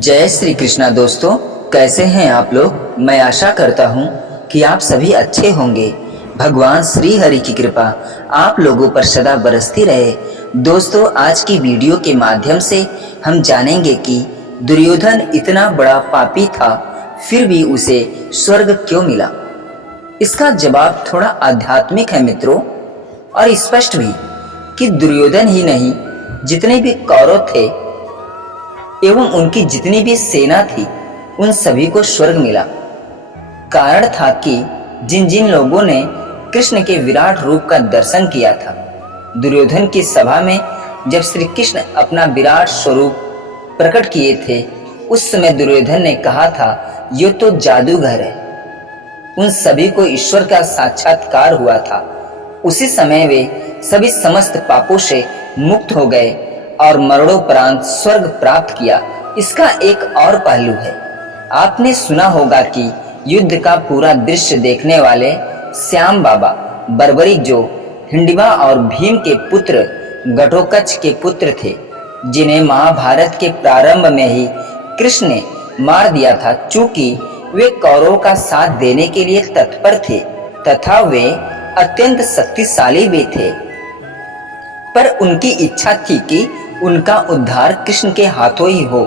जय श्री कृष्णा दोस्तों, कैसे हैं आप लोग। मैं आशा करता हूं कि आप सभी अच्छे होंगे। भगवान श्री हरि की कृपा आप लोगों पर सदा बरसती रहे। दोस्तों, आज की वीडियो के माध्यम से हम जानेंगे कि दुर्योधन इतना बड़ा पापी था, फिर भी उसे स्वर्ग क्यों मिला। इसका जवाब थोड़ा आध्यात्मिक है मित्रों, और स्पष्ट भी कि दुर्योधन ही नहीं, जितने भी कौरव थे एवं उनकी जितनी भी सेना थी, उन सभी को स्वर्ग मिला। कारण था कि जिन जिन लोगों ने कृष्ण के विराट रूप का दर्शन किया था, दुर्योधन की सभा में जब श्री कृष्ण अपना विराट स्वरूप प्रकट किए थे, उस समय दुर्योधन ने कहा था, ये तो जादूगर है। उन सभी को ईश्वर का साक्षात्कार हुआ था। उसी समय वे सभी समस्त पापों से मुक्त हो गए और मरणोपरांत स्वर्ग प्राप्त किया। इसका एक और पहलू है, आपने सुना होगा कि युद्ध का पूरा दृश्य देखने वाले श्याम बाबा बर्बरिक, जो हिंडिवा और भीम के पुत्र घटोत्कच के पुत्र थे, जिन्हें महाभारत के प्रारंभ में ही कृष्ण ने मार दिया था, चूंकि वे कौरवों का साथ देने के लिए तत्पर थे तथा वे अत्यंत शक्तिशाली भी थे, पर उनकी इच्छा थी कि उनका उद्धार कृष्ण के हाथों ही हो।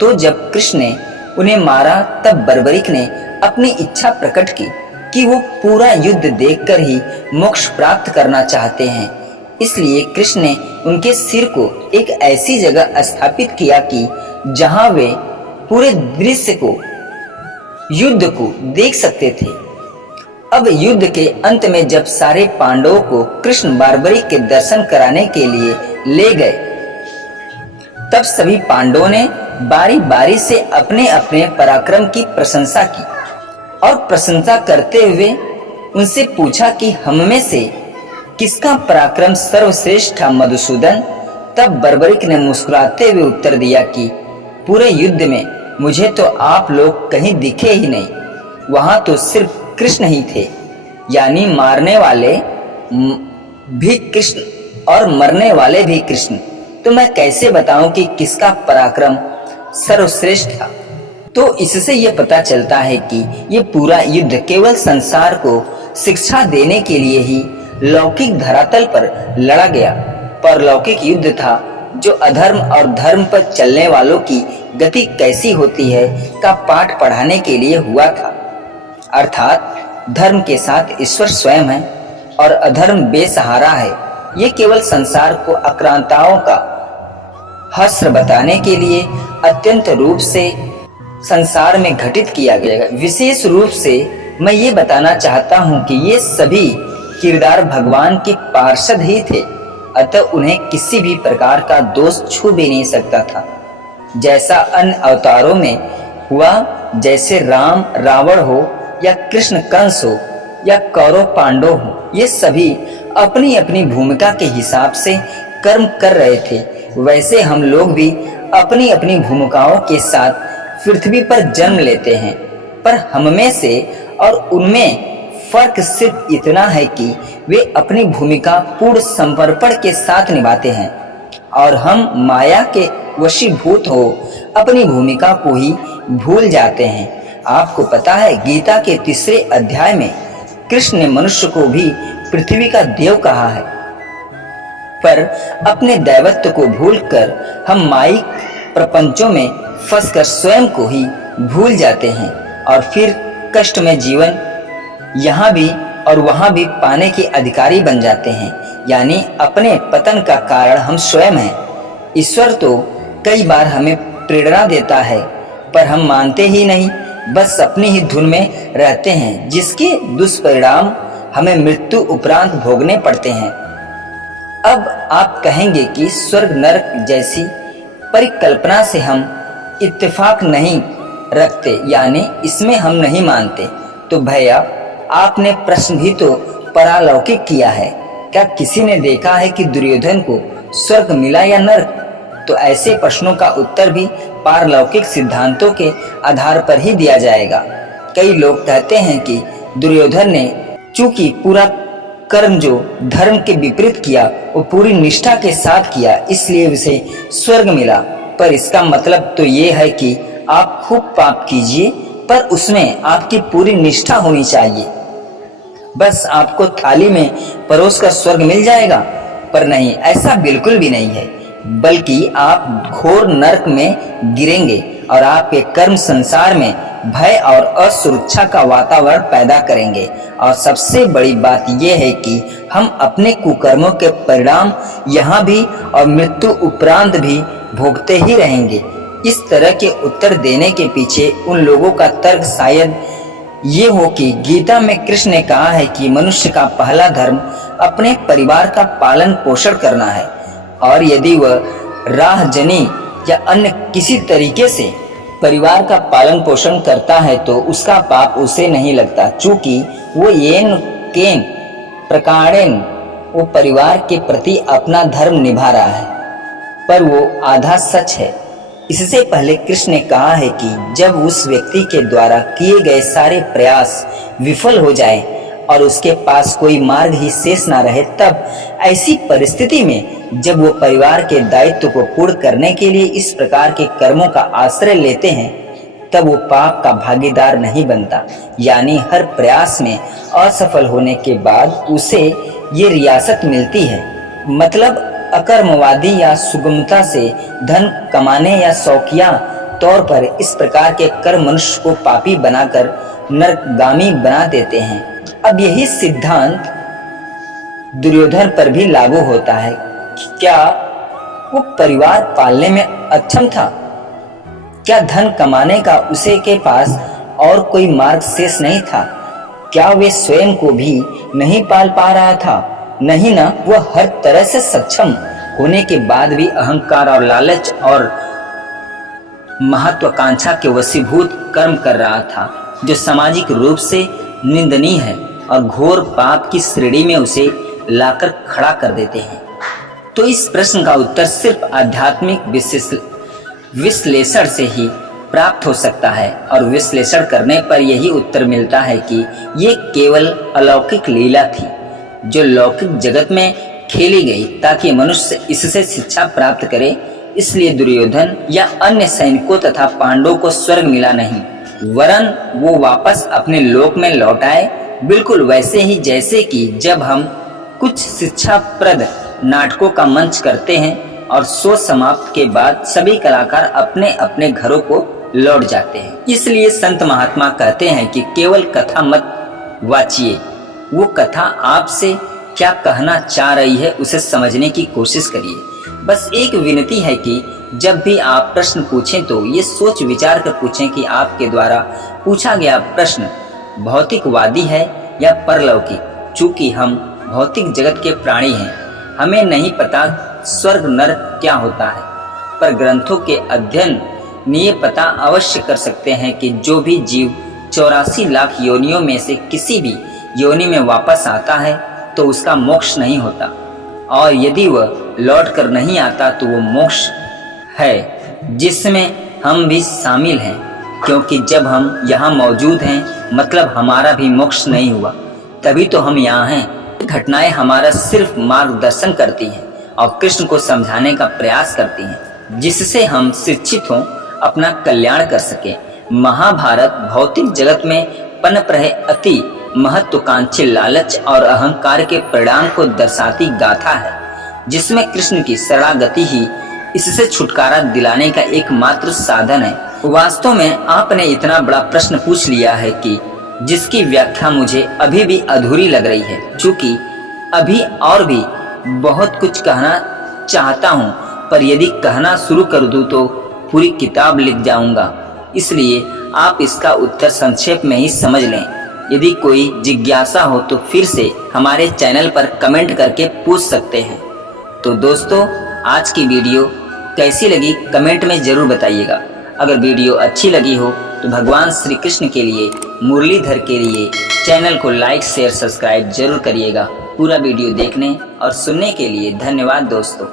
तो जब कृष्ण ने उन्हें मारा, तब बर्बरिक ने अपनी इच्छा प्रकट की कि वो पूरा युद्ध देखकर ही मोक्ष प्राप्त करना चाहते हैं। इसलिए कृष्ण ने उनके सिर को एक ऐसी जगह स्थापित किया कि जहां वे पूरे दृश्य को, युद्ध को देख सकते थे। अब युद्ध के अंत में जब सारे पांडवों को कृष्ण बर्बरिक के दर्शन कराने के लिए ले गए, तब सभी पांडवों ने बारी बारी से अपने अपने पराक्रम की प्रशंसा की और प्रशंसा करते हुए उनसे पूछा कि हम में से किसका पराक्रम सर्वश्रेष्ठ था मधुसूदन। तब बर्बरिक ने मुस्कुराते हुए उत्तर दिया कि पूरे युद्ध में मुझे तो आप लोग कहीं दिखे ही नहीं, वहां तो सिर्फ कृष्ण ही थे, यानी मारने वाले भी कृष्ण और मरने वाले भी कृष्ण। तो मैं कैसे बताऊं कि किसका पराक्रम सर्वश्रेष्ठ था। तो इससे यह पता चलता है कि ये पूरा युद्ध केवल संसार को शिक्षा देने के लिए ही लौकिक धरातल पर लड़ा गया। परलौकिक युद्ध था, जो अधर्म और धर्म पर चलने वालों की गति कैसी होती है का पाठ पढ़ाने के लिए हुआ था। अर्थात धर्म के साथ ईश्वर स्वयं है और अधर्म बेसहारा है। ये केवल संसार को आक्रांताओं का हस्र बताने के लिए अत्यंत रूप से संसार में घटित किया गया। विशेष रूप से मैं ये बताना चाहता हूँ कि ये सभी किरदार भगवान के पार्षद ही थे, अतः उन्हें किसी भी प्रकार का दोष छू भी नहीं सकता था। जैसा अन्य अवतारों में हुआ, जैसे राम रावण हो या कृष्ण कंस हो या कौरव पांडव हो, ये सभी अपनी अपनी भूमिका के हिसाब से कर्म कर रहे थे, वैसे हम लोग भी अपनी अपनी भूमिकाओं के साथ पृथ्वी पर जन्म लेते हैं। पर हम में से और उनमें फर्क सिर्फ इतना है कि वे अपनी भूमिका पूर्ण समर्पण के साथ निभाते हैं और हम माया के वशीभूत हो अपनी भूमिका को ही भूल जाते हैं। आपको पता है, गीता के 3 अध्याय में कृष्ण ने मनुष्य को भी पृथ्वी का देव कहा है, पर अपने दैवत्व को भूलकर हम माइक प्रपंचों में फंसकर स्वयं को ही भूल जाते हैं और फिर कष्ट में जीवन यहाँ भी और वहाँ भी पाने के अधिकारी बन जाते हैं। यानी अपने पतन का कारण हम स्वयं हैं। ईश्वर तो कई बार हमें प्रेरणा देता है, पर हम मानते ही नहीं, बस अपनी ही धुन में रहते हैं, जिसके दुष्परिणाम हमें मृत्यु उपरांत भोगने पड़ते हैं। अब आप कहेंगे कि स्वर्ग नरक जैसी परिकल्पना से हम इत्तेफाक नहीं रखते, यानी इसमें हम नहीं मानते। तो भैया, आपने प्रश्न भी तो परालौकिक किया है। क्या किसी ने देखा है कि दुर्योधन को स्वर्ग मिला या नरक? तो ऐसे प्रश्नों का उत्तर भी पारलौकिक सिद्धांतों के आधार पर ही दिया जाएगा। कई लोग कहते हैं कि दुर्योधन ने चूंकि पूरा कर्म जो धर्म के विपरीत किया वो पूरी निष्ठा के साथ किया, इसलिए उसे स्वर्ग मिला। पर इसका मतलब तो ये है कि आप खूब पाप कीजिए, पर उसमें आपकी पूरी निष्ठा होनी चाहिए। बस आपको थाली में परोस कर स्वर्ग मिल जाएगा, पर नहीं, ऐसा बिल्कुल भी नहीं है, बल्कि आप घोर नरक में गिरेंगे और आपके कर्म संसार में भय और असुरक्षा का वातावरण पैदा करेंगे। और सबसे बड़ी बात यह है कि हम अपने कुकर्मों के परिणाम यहाँ भी और मृत्यु उपरांत भी भोगते ही रहेंगे। इस तरह के उत्तर देने के पीछे उन लोगों का तर्क शायद ये हो कि गीता में कृष्ण ने कहा है कि मनुष्य का पहला धर्म अपने परिवार का पालन पोषण करना है, और यदि वह राहजनी या अन्य किसी तरीके से परिवार का पालन पोषण करता है तो उसका पाप उसे नहीं लगता, चूंकि वो येन केन प्रकारेण वो परिवार के प्रति अपना धर्म निभा रहा है। पर वो आधा सच है। इससे पहले कृष्ण ने कहा है कि जब उस व्यक्ति के द्वारा किए गए सारे प्रयास विफल हो जाएं और उसके पास कोई मार्ग ही शेष ना रहे, तब ऐसी परिस्थिति में जब वो परिवार के दायित्व को पूर्ण करने के लिए इस प्रकार के कर्मों का आश्रय लेते हैं, तब वो पाप का भागीदार नहीं बनता। यानी हर प्रयास में असफल होने के बाद उसे ये रियासत मिलती है, मतलब अकर्मवादी या सुगमता से धन कमाने या शौकिया तौर पर इस प्रकार के कर्म मनुष्य को पापी बनाकर नरकगामी बना देते हैं। अब यही सिद्धांत दुर्योधन पर भी लागू होता है। क्या वो परिवार पालने में अक्षम था? क्या धन कमाने का उसे के पास और कोई मार्ग शेष नहीं था? क्या वे स्वयं को भी नहीं पाल पा रहा था? नहीं ना, वह हर तरह से सक्षम होने के बाद भी अहंकार और लालच और महत्वाकांक्षा के वशीभूत कर्म कर रहा था, जो सामाजिक रूप से निंदनीय है और घोर पाप की श्रेणी में उसे लाकर खड़ा कर देते हैं। तो इस प्रश्न का उत्तर सिर्फ आध्यात्मिक विश्लेषण से ही प्राप्त हो सकता है, और विश्लेषण करने पर यही उत्तर मिलता है कि ये केवल अलौकिक लीला थी जो लौकिक जगत में खेली गई ताकि मनुष्य इससे शिक्षा प्राप्त करे। इसलिए दुर्योधन या अन्य सैनिकों तथा पांडवों को स्वर्ग मिला नहीं, वरन वो वापस अपने लोक में लौट आए, बिल्कुल वैसे ही जैसे कि जब हम कुछ शिक्षाप्रद नाटकों का मंच करते हैं और शो समाप्त के बाद सभी कलाकार अपने अपने घरों को लौट जाते हैं। इसलिए संत महात्मा कहते हैं कि केवल कथा मत वाचिए, वो कथा आपसे क्या कहना चाह रही है उसे समझने की कोशिश करिए। बस एक विनती है कि जब भी आप प्रश्न पूछें तो ये सोच विचार कर पूछें कि आपके द्वारा पूछा गया प्रश्न भौतिकवादी है या परलौकिक। चूंकि हम भौतिक जगत के प्राणी हैं, हमें नहीं पता स्वर्ग नरक क्या होता है, पर ग्रंथों के अध्ययन ये पता अवश्य कर सकते हैं कि जो भी जीव 84 लाख योनियों में से किसी भी योनि में वापस आता है तो उसका मोक्ष नहीं होता, और यदि वह लौट कर नहीं आता तो वो मोक्ष है जिसमें हम भी शामिल हैं, क्योंकि जब हम यहाँ मौजूद हैं मतलब हमारा भी मोक्ष नहीं हुआ, तभी तो हम यहाँ हैं। घटनाएं हमारा सिर्फ मार्गदर्शन करती हैं और कृष्ण को समझाने का प्रयास करती हैं, जिससे हम शिक्षित हों, अपना कल्याण कर सके। महाभारत भौतिक जगत में पनप रहे अति महत्वाकांक्षी लालच और अहंकार के परिणाम को दर्शाती गाथा है, जिसमें कृष्ण की शरणागति ही इससे छुटकारा दिलाने का एकमात्र साधन है। वास्तव में आपने इतना बड़ा प्रश्न पूछ लिया है कि जिसकी व्याख्या मुझे अभी भी अधूरी लग रही है, क्योंकि अभी और भी बहुत कुछ कहना चाहता हूँ, पर यदि कहना शुरू कर दूँ तो पूरी किताब लिख जाऊंगा। इसलिए आप इसका उत्तर संक्षेप में ही समझ लें। यदि कोई जिज्ञासा हो तो फिर से हमारे चैनल पर कमेंट करके पूछ सकते हैं। तो दोस्तों, आज की वीडियो कैसी लगी कमेंट में ज़रूर बताइएगा। अगर वीडियो अच्छी लगी हो तो भगवान श्री कृष्ण के लिए, मुरलीधर के लिए चैनल को लाइक शेयर सब्सक्राइब जरूर करिएगा। पूरा वीडियो देखने और सुनने के लिए धन्यवाद दोस्तों।